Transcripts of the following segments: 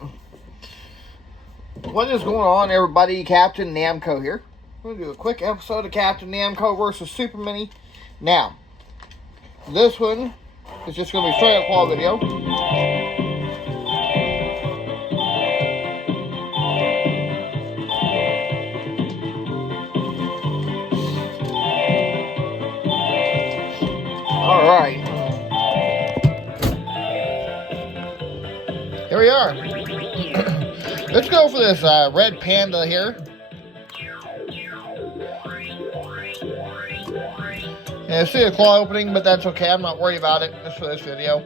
Alright. What is going on, everybody? Captain Namco here. We're going to do a quick episode of Captain Namco versus Super Mini. Now, this one is just going to be straight up claw video. Alright. Here we are. Let's go for this red panda here. Yeah, I see a claw opening, but that's okay. I'm not worried about it just for this video.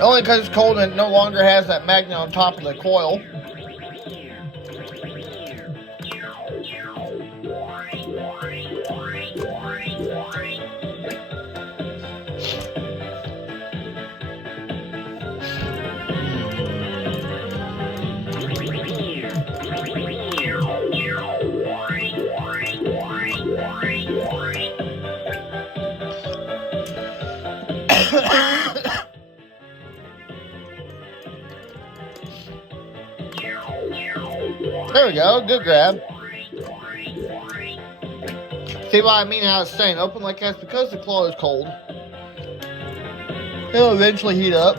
Only because it's cold and it no longer has that magnet on top of the coil. There we go, good grab. See what I mean how it's staying open like that? Because the claw is cold. It'll eventually heat up.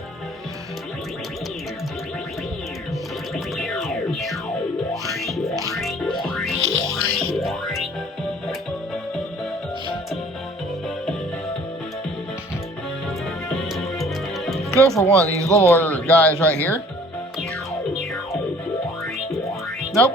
Go for one of these little guys right here. Nope.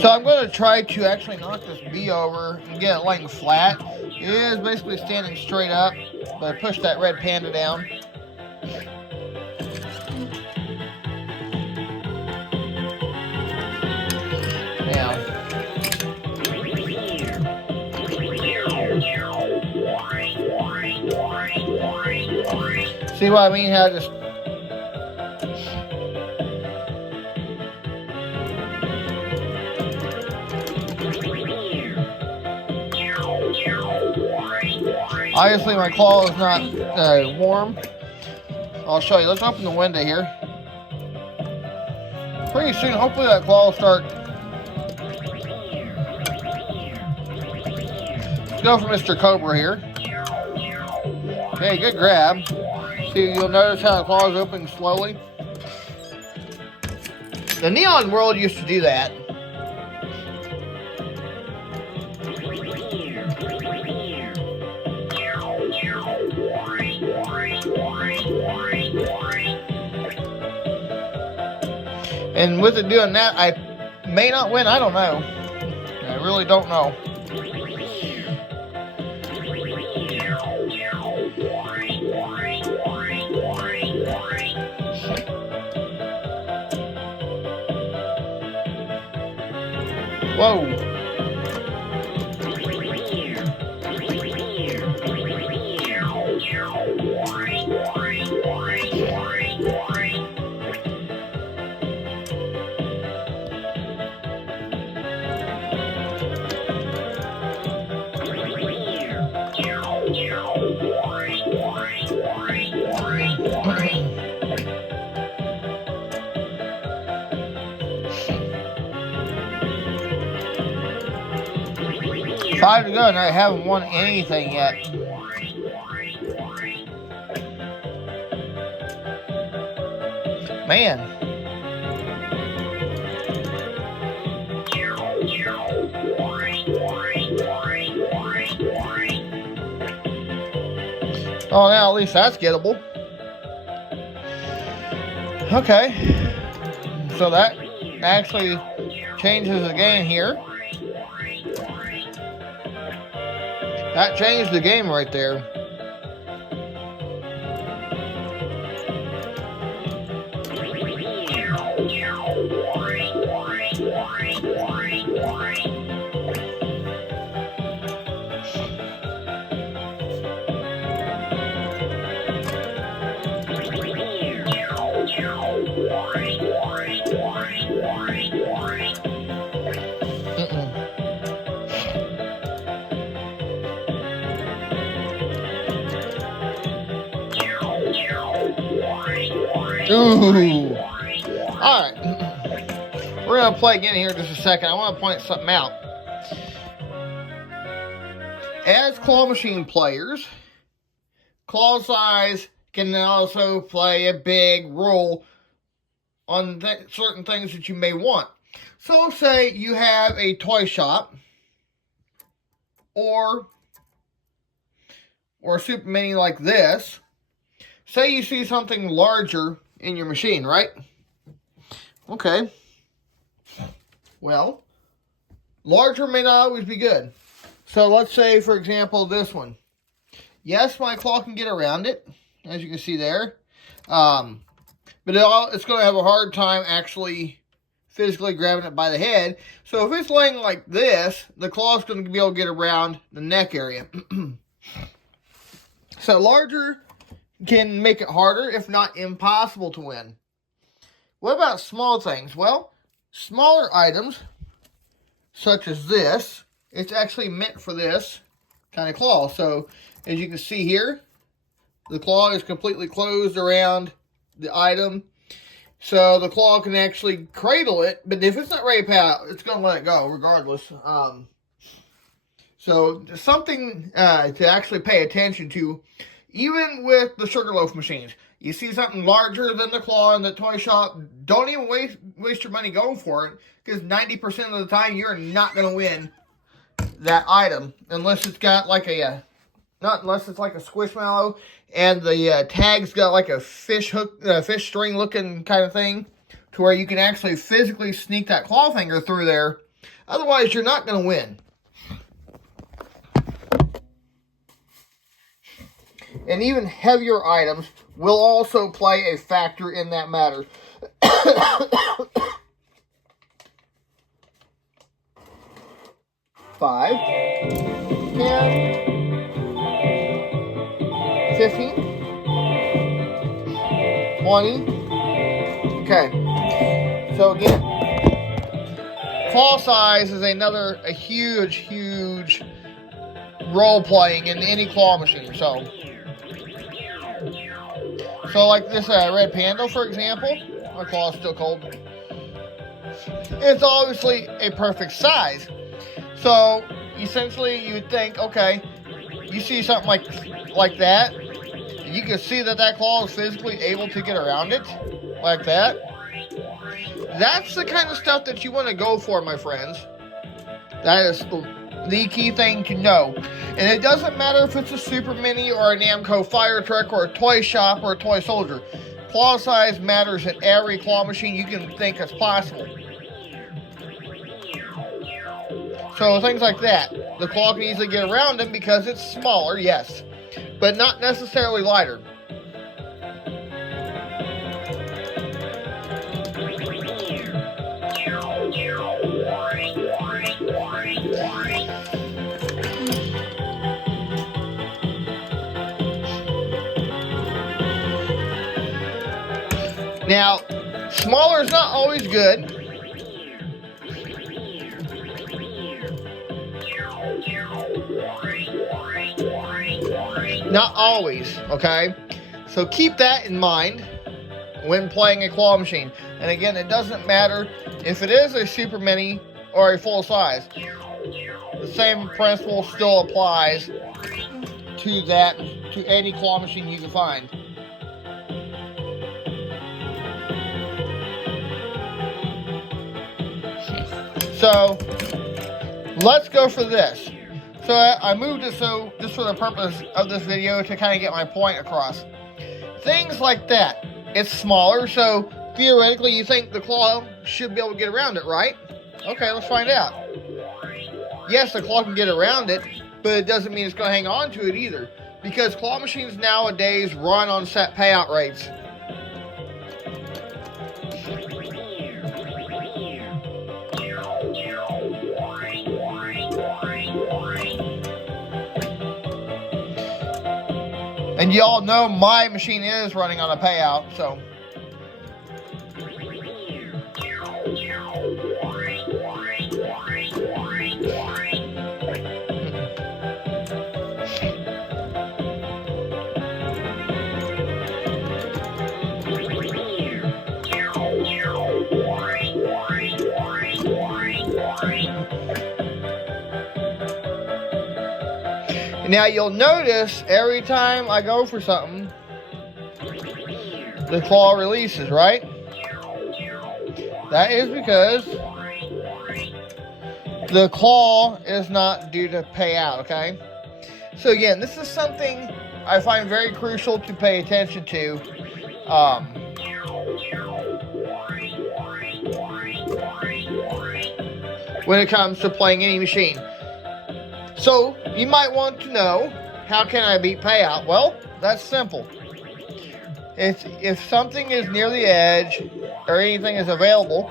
So I'm going to try to actually knock this bee over and get it laying flat. It is basically standing straight up, but I pushed that red panda down. Now, see what I mean? How just obviously my claw is not warm. I'll show you. Let's open the window here. Pretty soon, hopefully that claw will start. Let's go for Mr. Cobra here. Okay, good grab. See, you'll notice how the claw is opening slowly. The Neon World used to do that. And with it doing that, I may not win. I don't know. I really don't know. Whoa. Five to go, and I haven't won anything yet. Man. Oh, now at least that's gettable. Okay. So that actually changes the game here. That changed the game right there. Ooh. Alright. We're going to play again here in just a second. I want to point something out. As claw machine players, claw size can also play a big role on certain things that you may want. So say you have a toy shop or a super mini like this. Say you see something larger in your machine, right? Okay. Well, larger may not always be good. So let's say, for example, this one. Yes, my claw can get around it, as you can see there. But it's going to have a hard time actually physically grabbing it by the head. So if it's laying like this, the claw is going to be able to get around the neck area. So larger can make it harder, if not impossible, to win. What about small things? Well, smaller items, such as this, it's actually meant for this kind of claw. So as you can see here, the claw is completely closed around the item. So the claw can actually cradle it, but if it's not ready to pay out, it's going to let it go regardless. So something to actually pay attention to, even with the Sugarloaf machines. You see something larger than the claw in the toy shop, don't even waste your money going for it, because 90% of the time you're not going to win that item unless it's got like not unless it's like a Squishmallow and the tag's got like a fish string looking kind of thing to where you can actually physically sneak that claw finger through there. Otherwise, you're not going to win. And even heavier items will also play a factor in that matter. 5, 10, 15, 20. Okay. So again, claw size is a huge role playing in any claw machine. So like this red panda, for example, my claw is still cold. It's obviously a perfect size. So essentially, you would think, okay, you see something like that, you can see that claw is physically able to get around it, like that. That's the kind of stuff that you want to go for, my friends. That is the key thing to know. And it doesn't matter if it's a Super Mini or a Namco fire truck or a toy shop or a toy soldier. Claw size matters in every claw machine you can think is possible. So things like that. The claw can easily get around them because it's smaller, yes, but not necessarily lighter. Now, smaller is not always good. Not always, okay? So keep that in mind when playing a claw machine. And again, it doesn't matter if it is a Super Mini or a full size. The same principle still applies to any claw machine you can find. So let's go for this. So I moved it just for the purpose of this video to kind of get my point across. Things like that. It's smaller, so theoretically you think the claw should be able to get around it, right? Okay, let's find out. Yes, the claw can get around it, but it doesn't mean it's going to hang on to it either. Because claw machines nowadays run on set payout rates. And you all know my machine is running on a payout, so. Now you'll notice every time I go for something, the claw releases, right? That is because the claw is not due to pay out, okay? So again, this is something I find very crucial to pay attention to. When it comes to playing any machine. So, you might want to know, how can I beat payout? Well, that's simple. If something is near the edge, or anything is available,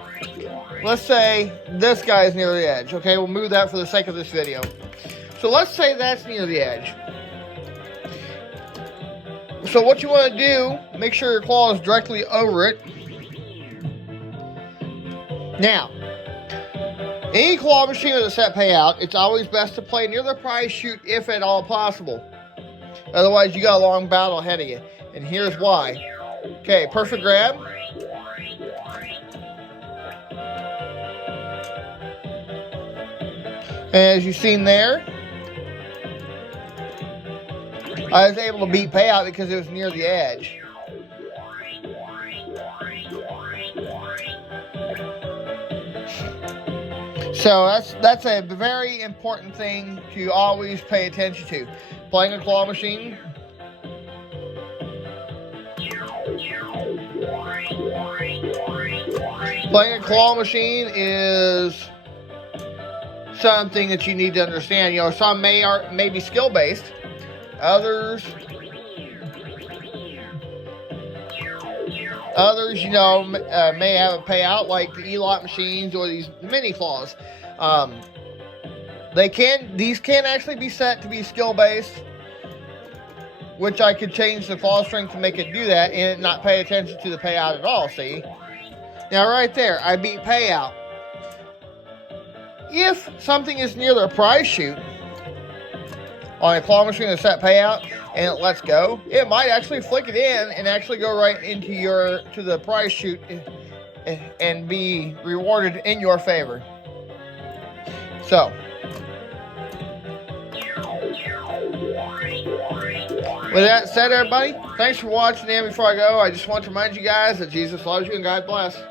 let's say this guy is near the edge. Okay, we'll move that for the sake of this video. So let's say that's near the edge. So what you want to do, make sure your claw is directly over it. Now, any claw machine with a set payout, it's always best to play near the prize chute if at all possible. Otherwise, you got a long battle ahead of you. And here's why. Okay, perfect grab. And as you've seen there, I was able to beat payout because it was near the edge. So that's a very important thing to always pay attention to. Playing a claw machine. Playing a claw machine is something that you need to understand. You know, some may be skill based. Others, you know, may have a payout like the E-Lot machines or these mini claws. These can actually be set to be skill based, which I could change the claw strength to make it do that and not pay attention to the payout at all. See, now right there, I beat payout. If something is near the prize chute on a claw machine that's set payout and it lets go, it might actually flick it in and actually go right into the prize chute and be rewarded in your favor. So, with that said, everybody, thanks for watching. And before I go, I just want to remind you guys that Jesus loves you and God bless.